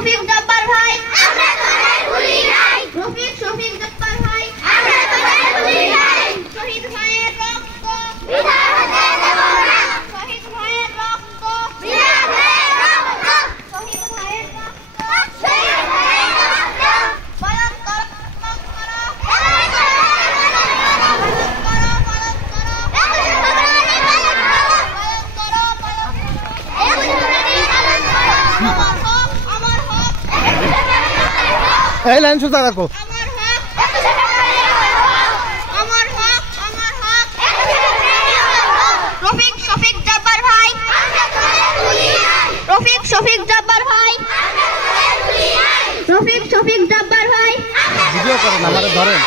শফিক জব্বার ভাই আমরা তোদের ভুলি নাই। রফিক শফিক জব্বার ভাই আমরা তোদের ভুলি নাই। শহীদ ভাইয়ের রক্ত বৃথা হতে দেব না। শহীদ ভাইয়ের রক্ত বৃথা হতে দেব না। শহীদ ভাইয়ের রক্ত শহীদ ভাইয়ের রক্ত পালন করো পালন করো পালন করো পালন করো এই লাইন সোজা রাখো। রফিক শফিক জব্বার ভাই রফিক শফিক জব্বার ভাই রফিক শফিক জব্বার ভাই ভিডিও করেন, আমারে ধরেন।